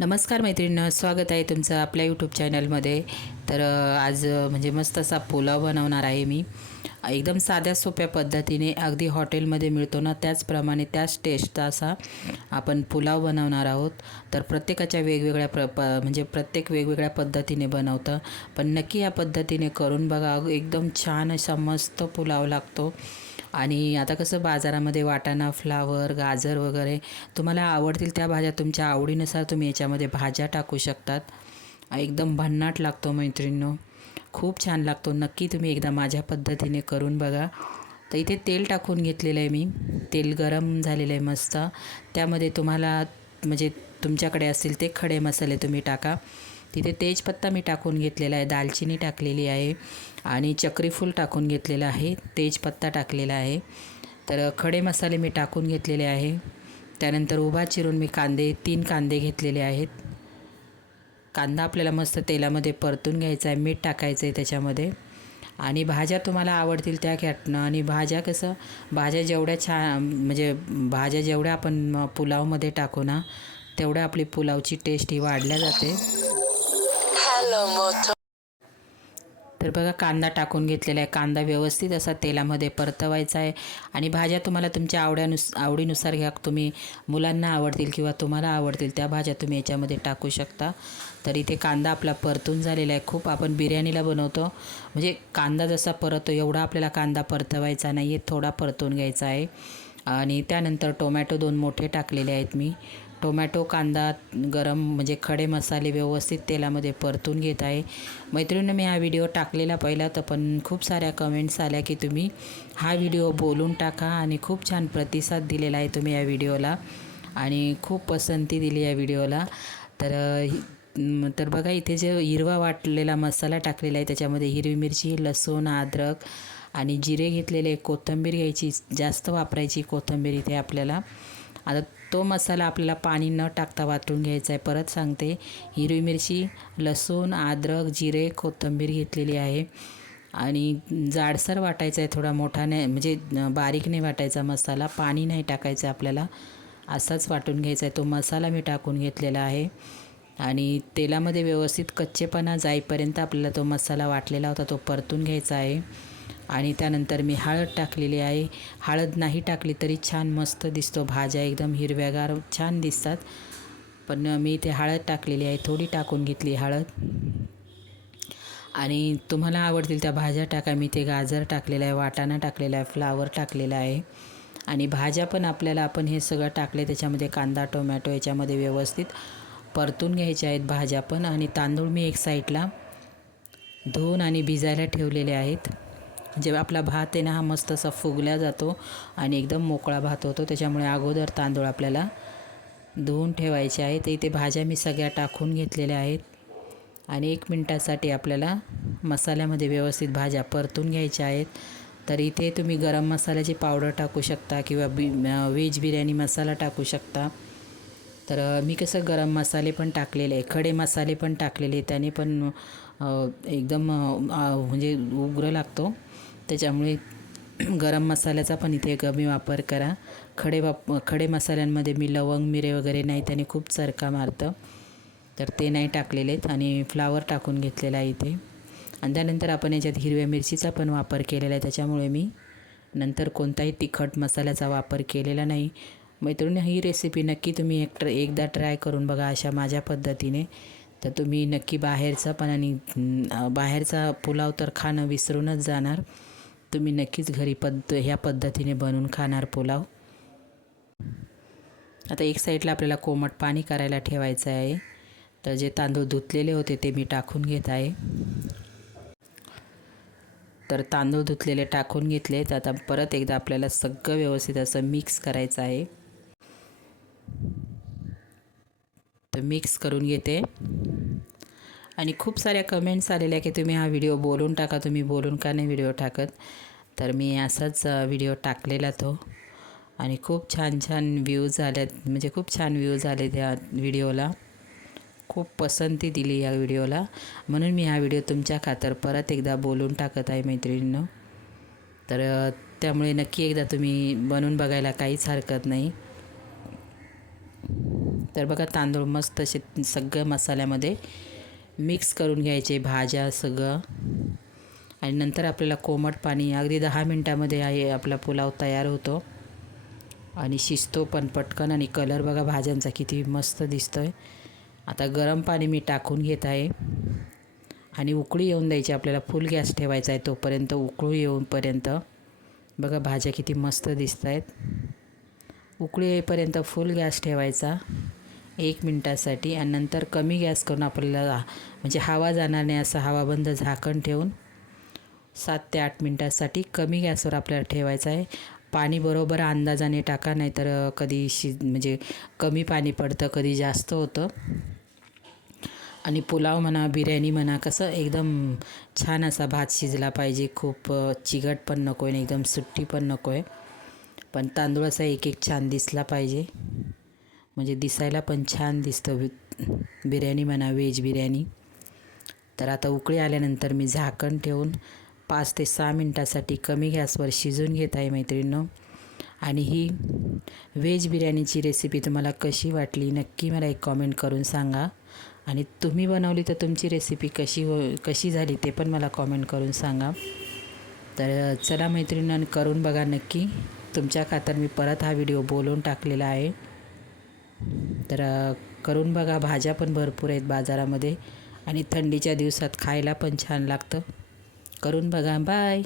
नमस्कार मैत्रिणी स्वागत आहे तुमचं आपल्या यूट्यूब चॅनलमध्ये तर आज म्हणजे मस्त असा पुलाव बनवणार आहे मी. एकदम साध्या सोप्या पद्धतीने अगदी हॉटेलमध्ये मिळतो ना त्याचप्रमाणे त्याच टेस्टचा असा आपण पुलाव बनवणार आहोत. तर प्रत्येकाच्या वेगवेगळ्या प्र प म्हणजे प्रत्येक वेगवेगळ्या पद्धतीने बनवतं. पण नक्की या पद्धतीने करून बघा एकदम छान असा मस्त पुलाव लागतो. आणि आता कसं बाजारामध्ये वाटाणा फ्लावर गाजर वगैरे तुम्हाला आवडतील त्या भाज्या तुमच्या आवडीनुसार तुम्ही याच्यामध्ये भाज्या टाकू शकतात. एकदम भन्नाट लागतो मैत्रिणींनो. खूप छान लागतो. नक्की तुम्ही एकदा माझ्या पद्धतीने करून बघा. तर इथे तेल टाकून घेतलेलं आहे मी. तेल गरम झालेलं आहे मस्त. त्यामध्ये तुम्हाला म्हणजे तुमच्याकडे असतील ते खडे मसाले तुम्ही टाका. तिथे तेजपत्ता मी टाकून घेतलेला आहे दालचिनी टाकलेली आहे आणि चक्रीफूल टाकून घेतलेलं आहे तेजपत्ता टाकलेला आहे. तर खडे मसाले मी टाकून घेतलेले आहे. त्यानंतर उभा चिरून मी कांदे तीन कांदे घेतलेले आहेत. कांदा आपल्याला मस्त तेलामध्ये परतून घ्यायचा आहे मीठ टाकायचं आहे त्याच्यामध्ये. आणि भाज्या तुम्हाला आवडतील त्या घ्याटणं आणि भाज्या कसं भाज्या जेवढ्या छान म्हणजे भाज्या जेवढ्या आपण पुलावमध्ये टाकू ना तेवढ्या आपली पुलावची टेस्ट ही वाढल्या जाते. तर बघा कांदा टाकून घेतलेला आहे. कांदा व्यवस्थित असा तेलामध्ये परतवायचा आहे. आणि भाज्या तुम्हाला तुमच्या आवड्यानुस आवडीनुसार घ्या. तुम्ही मुलांना आवडतील किंवा तुम्हाला आवडतील त्या भाज्या तुम्ही याच्यामध्ये टाकू शकता. तर इथे कांदा आपला परतून झालेला आहे. खूप आपण बिर्याणीला बनवतो. म्हणजे कांदा जसा परतो एवढा आपल्याला कांदा परतवायचा नाही आहे थोडा परतून घ्यायचा आहे. आणि त्यानंतर टोमॅटो दोन मोठे टाकलेले आहेत मी. टोमॅटो कांदा गरम म्हणजे खडे मसाले व्यवस्थित तेलामध्ये परतून घेत आहे. मैत्रिणीनं मी हा व्हिडिओ टाकलेला पहिला तर पण खूप साऱ्या कमेंट्स आल्या की तुम्ही हा व्हिडिओ बोलून टाका आणि खूप छान प्रतिसाद दिलेला आहे तुम्ही या व्हिडिओला आणि खूप पसंती दिली या व्हिडिओला. तर तर बघा इथे जे हिरवा वाटलेला मसाला टाकलेला आहे त्याच्यामध्ये हिरवी मिरची लसूण अद्रक आणि जिरे घेतलेले कोथिंबीर घ्यायची जास्त वापरायची कोथिंबीर इथे आपल्याला. आता तो मसाला आपल्याला पाणी न टाकता वाटून घ्यायचा आहे. परत सांगते हिरवी मिरची लसूण अद्रक जिरे कोथिंबीर घेतलेली आहे. आणि जाडसर वाटायचा आहे थोडा मोठा नाही म्हणजे बारीक नाही वाटायचा मसाला. पाणी नाही टाकायचं आपल्याला. असाच वाटून घ्यायचा आहे. तो मसाला मी टाकून घेतलेला आहे. आणि तेलामध्ये व्यवस्थित कच्चेपणा जाईपर्यंत आपल्याला तो मसाला वाटलेला होता तो परतून घ्यायचा आहे. आणि त्यानंतर मी हळद टाकलेली आहे. हळद नाही टाकली तरी छान मस्त दिसतो. भाज्या एकदम हिरव्यागार छान दिसतात. पण मी इथे हळद टाकलेली आहे. थोडी टाकून घेतली हळद. आणि तुम्हाला आवडतील त्या भाज्या टाका. मी ते गाजर टाकलेलं आहे वाटाणा टाकलेला आहे फ्लावर टाकलेला आहे. आणि भाज्या पण आपल्याला आपण हे सगळं टाकले त्याच्यामध्ये कांदा टोमॅटो याच्यामध्ये व्यवस्थित परतून घ्यायच्या आहेत भाज्या पण. आणि तांदूळ मी एक साईडला धुवून आणि भिजायला ठेवलेले आहेत. जेव्हा आपला भात आहे ना हा मस्त असा फुगला जातो आणि एकदम मोकळा भात होतो. त्याच्यामुळे अगोदर तांदूळ आपल्याला धुवून ठेवायचे आहेत. तर इथे भाज्या मी सगळ्या टाकून घेतलेल्या आहेत. आणि एक मिनटासाठी आपल्याला मसाल्यामध्ये व्यवस्थित भाज्या परतून घ्यायच्या आहेत. तर इथे तुम्ही गरम मसाल्याची पावडर टाकू शकता किंवा बी व्हेज बिर्याणी मसाला टाकू शकता. तर मी कसं गरम मसाले पण टाकलेले आहे खडे मसाले पण टाकलेले त्याने पण एकदम म्हणजे उग्र लागतो. त्याच्यामुळे गरम मसाल्याचा पण इथे कमी वापर करा. खडे वाप खडे मसाल्यांमध्ये मी लवंग मिरे वगैरे नाही त्याने खूप चरका मारतं. तर ते नाही टाकलेले आहेत आणि फ्लावर टाकून घेतलेला आहे इथे. आणि त्यानंतर आपण याच्यात हिरव्या मिरचीचा पण वापर केलेला आहे. त्याच्यामुळे मी नंतर कोणताही तिखट मसाल्याचा वापर केलेला नाही. मैत्रिणी ही रेसिपी नक्की तुम्ही एक ट्र एकदा ट्राय करून बघा अशा माझ्या पद्धतीने. तर तुम्ही नक्की बाहेरचा पण आणि बाहेरचा पुलाव तर खाणं विसरूनच जाणार. तुम्ही नक्कीच घरी पद्ध ह्या पद्धतीने बनवून खाणार पुलाव. आता एक साईडला आपल्याला कोमट पाणी करायला ठेवायचं आहे. तर जे तांदूळ धुतलेले होते ते मी टाकून घेत आहे. तर तांदूळ धुतलेले टाकून घेतले तर आता परत एकदा आपल्याला सगळं व्यवस्थित असं मिक्स करायचं आहे. तर मिक्स करून घेते. आणि खूप साऱ्या कमेंट्स आलेल्या की तुम्ही हा व्हिडिओ बोलून टाका तुम्ही बोलून का नाही व्हिडिओ टाकत? तर मी असाच व्हिडिओ टाकलेला तो. आणि खूप छान छान व्ह्यूज आल्यात म्हणजे खूप छान व्ह्यूज आले त्या व्हिडिओला खूप पसंती दिली या व्हिडिओला म्हणून मी हा व्हिडिओ तुमच्या खातर परत एकदा बोलून टाकत आहे मैत्रिणींनो. तर त्यामुळे नक्की एकदा तुम्ही बनवून बघायला काहीच हरकत नाही. तर बघा तांदूळ मस्त असे सगळं मसाल्यामध्ये मिक्स करून घ्यायचे भाज्या सगळं. आणि नंतर आपल्याला कोमट पाणी अगदी दहा मिनटामध्ये आहे आपला पुलाव तयार होतो. आणि शिजतो पण पटकन आणि कलर बघा भाज्यांचा किती मस्त दिसतो आहे आता गरम पाणी मी टाकून घेत आहे. आणि उकळी येऊन द्यायची आपल्याला फुल गॅस ठेवायचा आहे तोपर्यंत उकळी येऊनपर्यंत बघा भाज्या किती मस्त दिसत आहेत उकळी येईपर्यंत फुल गॅस ठेवायचा. एक मिनटासाठी आणि नंतर कमी गॅस करून आपल्याला म्हणजे हवा जाणार नाही असं हवाबंद झाकण ठेवून सात ते आठ मिनटासाठी कमी गॅसवर आपल्याला ठेवायचं आहे. पाणी बरोबर अंदाजाने टाका नाहीतर कधी शि म्हणजे कमी पाणी पडतं कधी जास्त होतं. आणि पुलाव म्हणा बिर्याणी म्हणा कसं एकदम छान असा भात शिजला पाहिजे. खूप चिकट पण नको आहे आणि एकदम सुट्टी पण नको आहे पण तांदूळ असा एक एक छान दिसला पाहिजे. म्हणजे दिसायला पण छान दिसतं बिर्याणी म्हणा व्हेज बिर्याणी. तर आता उकळी आल्यानंतर मी झाकण ठेवून पाच ते सहा मिनटासाठी कमी गॅसवर शिजून घेत आहे मैत्रिणींनो. आणि ही व्हेज बिर्याणीची रेसिपी तुम्हाला कशी वाटली नक्की मला एक कॉमेंट करून सांगा. आणि तुम्ही बनवली तर तुमची रेसिपी कशी हो कशी झाली ते पण मला कॉमेंट करून सांगा. तर चला मैत्रिणींना करून बघा नक्की. तुमच्या खात्यात मी परत हा व्हिडिओ बोलून टाकलेला आहे. तर करून बघा भाज्या पण भरपूर आहेत बाजारामध्ये आणि थंडीच्या दिवसात खायला पण छान लागतं. करून बघा. बाय